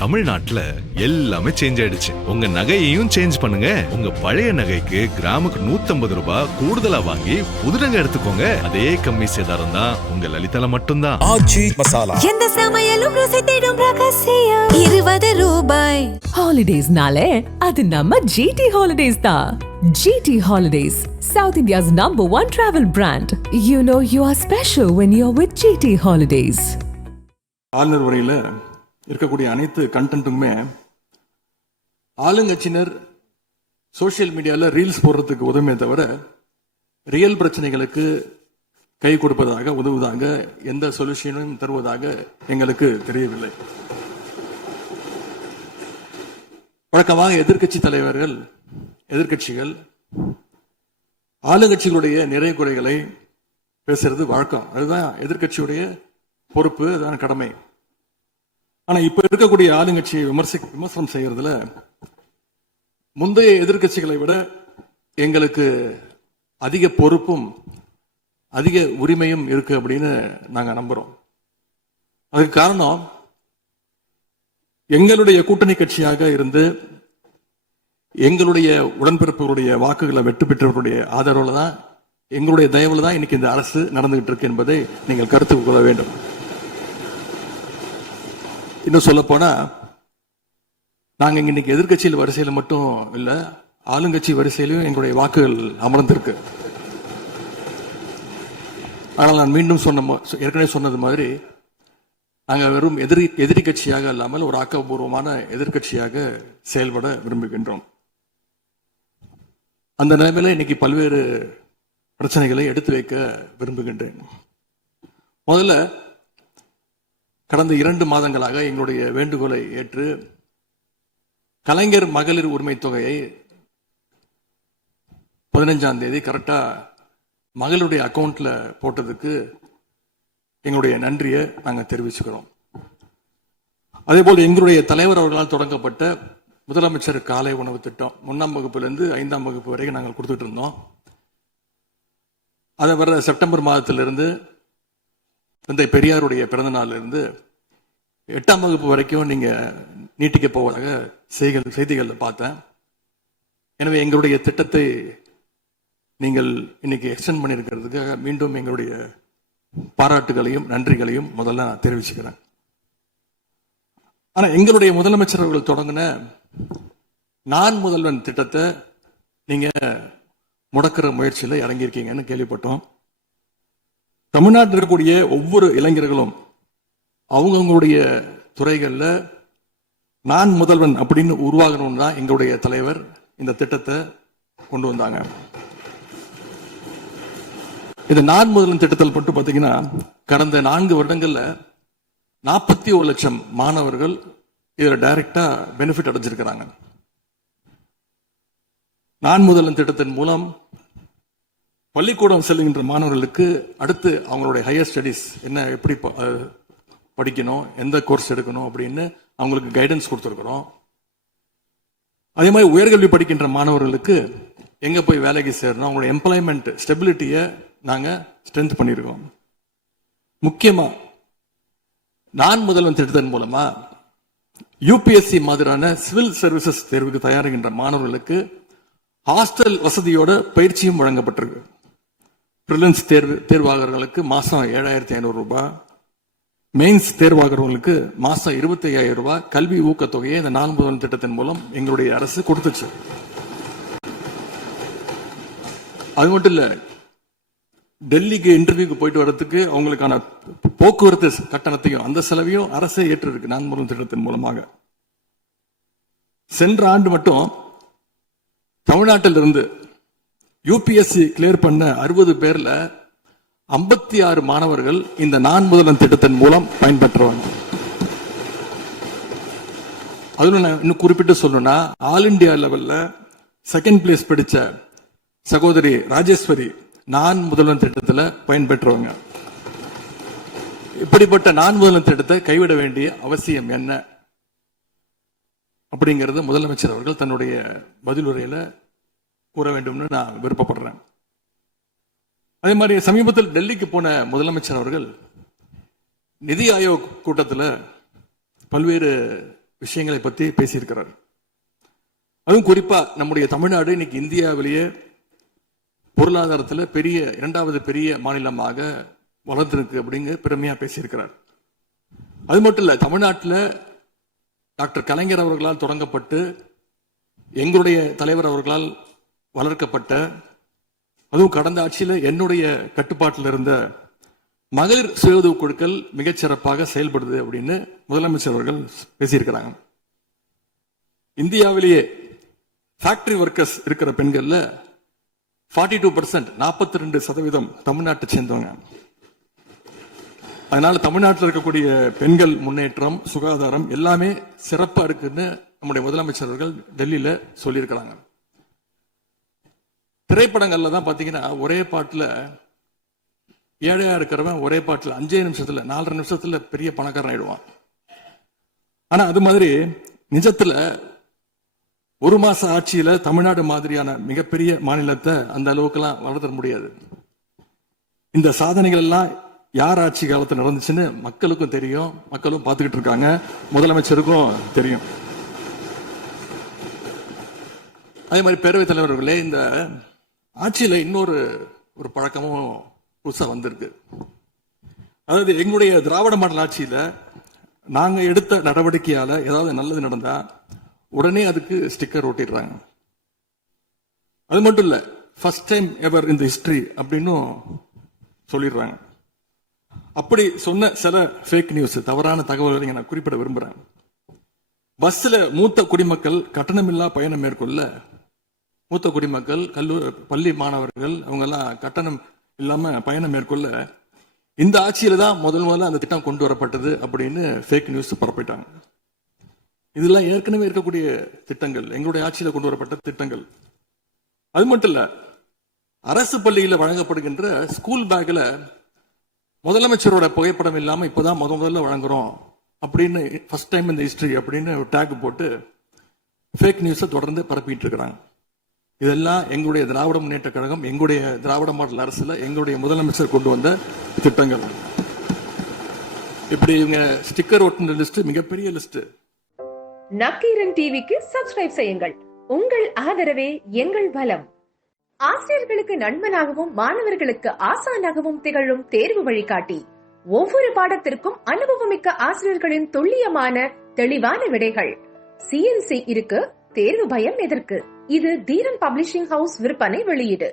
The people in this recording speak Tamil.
தமிழ்நாட்டுல எல்லாமே சேஞ்ச் ஆயிடுச்சு. உங்க நகையையும் சேஞ்ச் பண்ணுங்க. உங்க பழைய நகைக்கு கிராமுக்கு 150 ரூபாய் கூடுதலா வாங்கி புது நகை எடுத்துக்கோங்க. அதே கம்மி சேதாரம் தான் உங்க லலிதால மட்டும்தான். ஆச்சி மசாலா எந்த சமையலும் ருசி தேடும் ரகசியம் 20 ரூபாய். ஹாலிடேஸ்னாலே அது நம்ம ஜிடி ஹாலிடேஸ் தான். GT Holidays, South India's #1 travel brand. You know you are special when you're with GT Holidays. ஆளுநர் உரையில இருக்கக்கூடிய அனைத்து கண்டென்ட்டுமே ஆளுங்கட்சியினர் சோசியல் மீடியாவில் ரீல்ஸ் போடுறதுக்கு உதவுமே தவிர ரியல் பிரச்சனைகளுக்கு கை கொடுப்பதாக உதவுவதாக எந்த சொல்யூஷனும் தருவதாக எங்களுக்கு தெரியவில்லை. வழக்கமாக எதிர்கட்சி தலைவர்கள் எதிர்கட்சிகள் ஆளுங்கட்சிகளுடைய நிறை குறைகளை பேசுறது வழக்கம். அதுதான் எதிர்கட்சியுடைய பொறுப்பு, அதுதான் கடமை. ஆனா இப்ப இருக்கக்கூடிய ஆளுங்கட்சியை விமர்சனம் செய்யறதுல முந்தைய எதிர்கட்சிகளை விட எங்களுக்கு அதிக பொறுப்பும் அதிக உரிமையும் இருக்கு அப்படின்னு நாங்க நம்புறோம். அதுக்கு காரணம் எங்களுடைய கூட்டணி கட்சியாக இருந்து எங்களுடைய உடன்பிறப்புகளுடைய வாக்குகளை வெற்றி பெற்றவர்களுடைய ஆதரவுல தான், எங்களுடைய தயவுல தான் இன்னைக்கு இந்த அரசு நடந்துகிட்டு இருக்கு என்பதை நீங்கள் கருத்து கொள்ள வேண்டும். இன்னும் சொல்ல போனா நாங்க இன்னைக்கு எதிர்கட்சியில் வரிசையில மட்டும் இல்ல, ஆளுங்கட்சி வரிசையிலும் எங்களுடைய வாக்குகள் அமர்ந்திருக்கு. ஆனால் நான் மீண்டும் ஏற்கனவே சொன்னது மாதிரி நாங்க வெறும் எதிரி கட்சியாக இல்லாமல் ஒரு ஆக்கப்பூர்வமான எதிர்கட்சியாக செயல்பட விரும்புகின்றோம். அந்த நிலைமையில இன்னைக்கு பல்வேறு பிரச்சனைகளை எடுத்து வைக்க விரும்புகின்றேன். முதல்ல கடந்த 2 மாதங்களாக எங்களுடைய வேண்டுகோளை ஏற்று கலைஞர் மகளிர் உரிமை தொகையை 15ஆம் தேதி கரெக்டா மகளுடைய அக்கௌண்ட்ல போட்டதுக்கு எங்களுடைய நன்றியை நாங்க தெரிவிச்சுக்கிறோம். அதே போல எங்களுடைய தலைவர் அவர்களால் தொடங்கப்பட்ட முதலமைச்சர் காலை உணவு திட்டம் 1ஆம் வகுப்பிலிருந்து 5ஆம் வகுப்பு வரைக்கும் நாங்கள் கொடுத்துட்டு இருந்தோம். அதை வர செப்டம்பர் மாதத்திலிருந்து தந்தை பெரியாருடைய பிறந்த நாள்ல இருந்து 8ஆம் வகுப்பு வரைக்கும் நீங்க நீட்டிக்க போவதாக செய்திகள் பார்த்தேன். எனவே எங்களுடைய திட்டத்தை நீங்கள் இன்னைக்கு எக்ஸ்டெண்ட் பண்ணியிருக்கிறதுக்காக மீண்டும் எங்களுடைய பாராட்டுகளையும் நன்றிகளையும் முதல்ல நான் தெரிவிச்சுக்கிறேன். ஆனா எங்களுடைய முதலமைச்சர் அவர்கள் தொடங்கின நான் முதல்வன் திட்டத்தை நீங்க முடக்கிற முயற்சியில இறங்கியிருக்கீங்கன்னு கேள்விப்பட்டோம். தமிழ்நாட்டில் இருக்கக்கூடிய ஒவ்வொரு இளைஞர்களும் அவங்களுடைய துறைகள்ல நான் முதல்வன் அப்படின்னு உருவாகணும்னு தான் எங்களுடைய தலைவர் இந்த திட்டத்தை கொண்டு வந்தாங்க. இந்த நான் முதல்வன் திட்டத்தில் மட்டும் பாத்தீங்கன்னா கடந்த 4 வருடங்கள்ல 41 லட்சம் மாணவர்கள் இதுல டைரக்டா பெனிஃபிட் அடைஞ்சிருக்கிறாங்க. நான் முதல்வன் திட்டத்தின் மூலம் பள்ளிக்கூடம் செல்லுகின்ற மாணவர்களுக்கு அடுத்து அவங்களுடைய ஹையர் ஸ்டடீஸ் என்ன, எப்படி படிக்கணும், எந்த கோர்ஸ் எடுக்கணும் அப்படின்னு அவங்களுக்கு கைடன்ஸ் கொடுத்துருக்கிறோம். அதே மாதிரி உயர்கல்வி படிக்கின்ற மாணவர்களுக்கு எங்க போய் வேலைக்கு சேரணும், அவங்களுடைய எம்ப்ளாய்மெண்ட் ஸ்டெபிலிட்டியை நாங்க ஸ்ட்ரென்த் பண்ணியிருக்கோம். முக்கியமா நான் முதல்வன் திட்டத்தின் மூலமா யூபிஎஸ்சி மாதிரியான சிவில் சர்வீசஸ் தேர்வுக்கு தயாரிக்கின்ற மாணவர்களுக்கு ஹாஸ்டல் வசதியோட பயிற்சியும் வழங்கப்பட்டிருக்கு. பிரிலிம்ஸ் தேர்வாளர்களுக்கு மாசம் 7,500 ரூபாய், மெயின்ஸ் தேர்வாளர்களுக்கு மாசம் 25,000 ரூபாய் கல்வி ஊக்கத்தொகையை இந்த நான் முதல்வன் திட்டத்தின் மூலம் எங்களுடைய அரசு கொடுத்துச்சு. அது மட்டும் இல்ல, டெல்லிக்கு இன்டர்வியூக்கு போயிட்டு வர்றதுக்கு அவங்களுக்கான போக்குவரத்து கட்டணத்தையும் அந்த செலவையும் அரசே ஏற்று இருக்கு நான் முதல்வன் திட்டத்தின் மூலமாக. சென்ற ஆண்டு மட்டும் தமிழ்நாட்டில் இருந்து யூபிஎஸ்சி கிளியர் பண்ண 60 பேர்ல 56 மாணவர்கள் இந்த நான் முதல்வன் திட்டத்தின் மூலம் பயன்பெற்றவாங்க. அதுல இன்னும் குறிப்பிட்டு சொல்லணும்னா ஆல் இண்டியா லெவல்ல 2nd பிளேஸ் படிச்ச சகோதரி ராஜேஸ்வரி நான் முதல்வன் திட்டத்துல பயன்பெற்றவங்க. இப்படிப்பட்ட நான் முதல்வன் திட்டத்தை கைவிட வேண்டிய அவசியம் என்ன அப்படிங்கிறது முதலமைச்சர் அவர்கள் தன்னுடைய பதிலுரையில கூற வேண்டும்னு நான் விருப்பப்படுறேன். அதே மாதிரி சமீபத்தில் டெல்லிக்கு போன முதலமைச்சர் அவர்கள் நிதி ஆயோக் கூட்டத்தில் பல்வேறு விஷயங்களை பத்தி பேசியிருக்கிறார். அதுவும் குறிப்பா நம்முடைய தமிழ்நாடு இன்னைக்கு இந்தியாவிலேயே பொருளாதாரத்தில் இரண்டாவது பெரிய மாநிலமாக வளர்ந்திருக்கு அப்படிங்க பெருமையா பேசியிருக்கிறார். அது மட்டும் இல்ல, தமிழ்நாட்டில் டாக்டர் கலைஞர் அவர்களால் தொடங்கப்பட்டு எங்களுடைய தலைவர் அவர்களால் வளர்க்கப்பட்ட, அதுவும் கடந்த ஆட்சியில் என்னுடைய கட்டுப்பாட்டில் இருந்த மகளிர் சுய உதவி குழுக்கள் மிகச்சிறப்பாக செயல்படுது அப்படின்னு முதலமைச்சர் அவர்கள் பேசியிருக்கிறாங்க. இந்தியாவிலேயே ஃபேக்டரி ஒர்க்கர்ஸ் இருக்கிற பெண்கள்ல 42%, 42% தமிழ்நாட்டை சேர்ந்தவங்க. அதனால தமிழ்நாட்டில் இருக்கக்கூடிய பெண்கள் முன்னேற்றம், சுகாதாரம் எல்லாமே சிறப்பா இருக்குன்னு நம்முடைய முதலமைச்சர் அவர்கள் டெல்லியில சொல்லியிருக்கிறாங்க. திரைப்படங்கள்ல தான் பாத்தீங்கன்னா ஒரே பாட்டுல ஏழையா இருக்கிறவன் ஒரே பாட்டுல 5 நிமிஷத்துல 4 நிமிஷத்துல பெரிய பணக்காரன் ஆயிடுவான். ஆனா அது மாதிரி நிஜத்துல ஒரு மாச ஆட்சியில தமிழ்நாடு மாதிரியான மிகப்பெரிய மாநிலத்தை அந்த அளவுக்குலாம் வளர்த்த முடியாது. இந்த சாதனைகள் எல்லாம் யார் ஆட்சி காலத்தில் நடந்துச்சுன்னு மக்களுக்கும் தெரியும், மக்களும் பார்த்துக்கிட்டு இருக்காங்க, முதலமைச்சருக்கும் தெரியும். அதே மாதிரி பேரவைத் தலைவர்களே, இந்த ஆட்சியில இன்னொரு பழக்கமும் புதுசா வந்திருக்கு. அதாவது எங்களுடைய திராவிட மாடல் ஆட்சியில நாங்க எடுத்த நடவடிக்கையால ஏதாவது நல்லது நடந்தா உடனே அதுக்கு ஸ்டிக்கர் ஒட்டிடுறாங்க. அது மட்டும் இல்ல, ஃபர்ஸ்ட் டைம் எவர் இன் தி ஹிஸ்டரி அப்படின்னு சொல்லிடுறாங்க. அப்படி சொன்ன சில ஃபேக் நியூஸ், தவறான தகவல்களை நான் குறிப்பிட விரும்புறேன். பஸ்ல மூத்த குடிமக்கள் கட்டணமில்லா பயணம் மேற்கொள்ள, மூத்த குடிமக்கள், பள்ளி மாணவர்கள் அவங்க எல்லாம் கட்டணம் இல்லாம பயணம் மேற்கொள்ள இந்த ஆட்சியில தான் முதல்ல அந்த திட்டம் கொண்டு வரப்பட்டது அப்படின்னு ஃபேக் நியூஸ் பரப்பிட்டாங்க. இதெல்லாம் ஏற்கனவே இருக்கக்கூடிய திட்டங்கள், எங்களுடைய ஆட்சியில கொண்டு வரப்பட்ட திட்டங்கள். அது மட்டும் இல்ல, அரசு பள்ளியில வழங்கப்படுகின்ற ஸ்கூல் பேக்ல முதலமைச்சரோட புகைப்படம் இல்லாம இப்பதான் முதல்ல வழங்குறோம் அப்படின்னு, ஃபர்ஸ்ட் டைம் இந்த ஹிஸ்டரி அப்படின்னு டேக் போட்டு ஃபேக் நியூஸை தொடர்ந்து பரப்பிட்டு இருக்கிறாங்க. இதெல்லாம் எங்களுடைய திராவிட முன்னேற்ற கழகம், எங்களுடைய திராவிட மாடல் அரசுல எங்களுடைய முதலமைச்சர் கொண்டு வந்த திட்டங்கள். இப்படி இவங்க ஸ்டிக்கர் ஒட்டின லிஸ்ட் மிகப்பெரிய லிஸ்ட். நக்கீரன் டிவிக்கு சப்ஸ்கிரைப் செய்யுங்கள். உங்கள் ஆதரவே எங்கள் பலம். ஆசிரியர்களுக்கு நண்பனாகவும் மாணவர்களுக்கு ஆசானாகவும் திகழும் தேர்வு வழிகாட்டி. ஒவ்வொரு பாடத்திற்கும் அனுபவமிக்க ஆசிரியர்களின் துல்லியமான தெளிவான விடைகள். CNC இருக்கு, தேர்வு பயம் எதற்கு? இது தீரன் பப்ளிஷிங் ஹவுஸ் விற்பனை வெளியீடு.